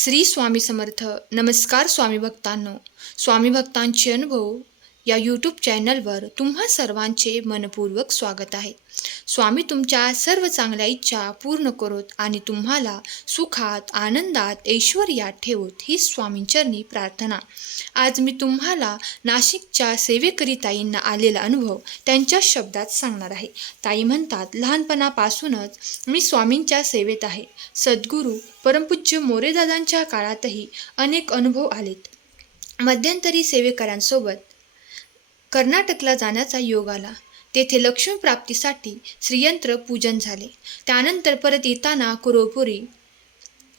श्री स्वामी समर्थ. नमस्कार स्वामी भक्तांनो. स्वामी भक्तांचे अनुभव या यूट्यूब चॅनलवर तुम्हा सर्वांचे मनपूर्वक स्वागत आहे. स्वामी तुमच्या सर्व चांगल्या इच्छा पूर्ण करोत आणि तुम्हाला सुखात आनंदात ऐश्वर्यात ठेवत ही स्वामींचरणी प्रार्थना. आज मी तुम्हाला नाशिकच्या सेवेकरी ताईंना आलेला अनुभव त्यांच्या शब्दात सांगणार आहे. ताई म्हणतात लहानपणापासूनच मी स्वामींच्या सेवेत आहे. सद्गुरू परमपूज्य मोरेदादांच्या काळातही अनेक अनुभव आलेत. मध्यंतरी सेवेकरांसोबत कर्नाटकला जाण्याचा योग आला. तेथे लक्ष्मी प्राप्तीसाठी श्रीयंत्र पूजन झाले. त्यानंतर परत येताना कुरोपुरी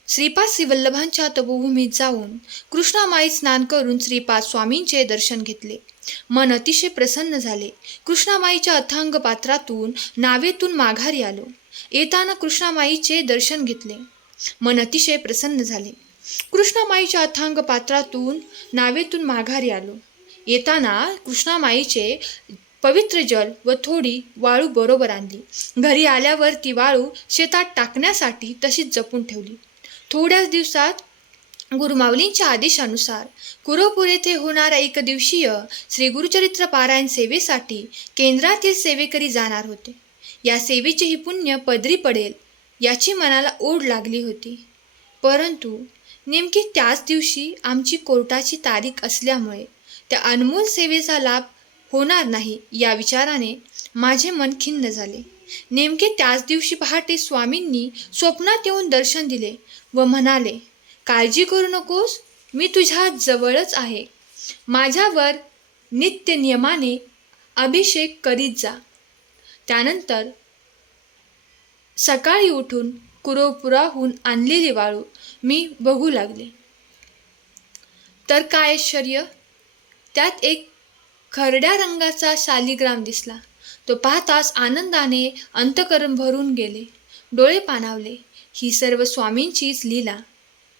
श्रीपाद श्रीवल्लभांच्या तपोभूमीत जाऊन कृष्णामाई स्नान करून श्रीपाद स्वामींचे दर्शन घेतले. मन अतिशय प्रसन्न झाले. कृष्णामाईच्या अथांग पात्रातून नावेतून माघारी आलो. येताना कृष्णामाईचे दर्शन घेतले. मन अतिशय प्रसन्न झाले. कृष्णामाईच्या अथांग पात्रातून नावेतून माघारी आलो. येताना कृष्णामाईचे पवित्र जल व थोडी वाळू बरोबर आणली. घरी आल्यावर ती वाळू शेतात टाकण्यासाठी तशीच जपून ठेवली. थोड्याच दिवसात गुरुमाऊलींच्या आदेशानुसार कुरोपूर येथे होणाऱ्या एकदिवसीय श्री गुरुचरित्र पारायण सेवेसाठी केंद्रातील सेवेकरी जाणार होते. या सेवेचेही पुण्य पदरी पडेल याची मनाला ओढ लागली होती. परंतु नेमकी त्याच दिवशी आमची कोर्टाची तारीख असल्यामुळे त्या अनमोल सेवेचा लाभ होणार नाही या विचाराने माझे मन खिन्न झाले. नेमके त्याच दिवशी पहाटे स्वामींनी स्वप्नात येऊन दर्शन दिले व म्हणाले काळजी करू नकोस मी तुझ्या जवळच आहे. माझ्यावर नित्य नियमाने अभिषेक करीत जा. त्यानंतर सकाळी उठून कुरोपुराहून आणलेली वाळू मी बघू लागले. तर काय ऐश्वर्य? त्यात एक खरड्या रंगाचा शालिग्राम दिसला. तो पाहताच आनंदाने अंतकरण भरून गेले. डोळे पाणावले. ही सर्व स्वामींचीच लीला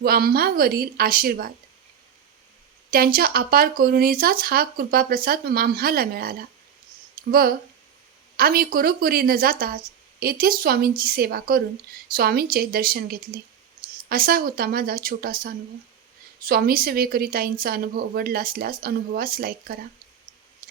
व आम्हावरील आशीर्वाद. त्यांच्या अपार करुणेचाच हा कृपाप्रसाद आम्हाला मिळाला. व आम्ही कुरुपुरी न जाताच येथेच स्वामींची सेवा करून स्वामींचे दर्शन घेतले. असा होता माझा छोटासा अनुभव. स्वामी सेवेकरिताईंचा अनुभव आवडला असल्यास अनुभवास लाईक करा.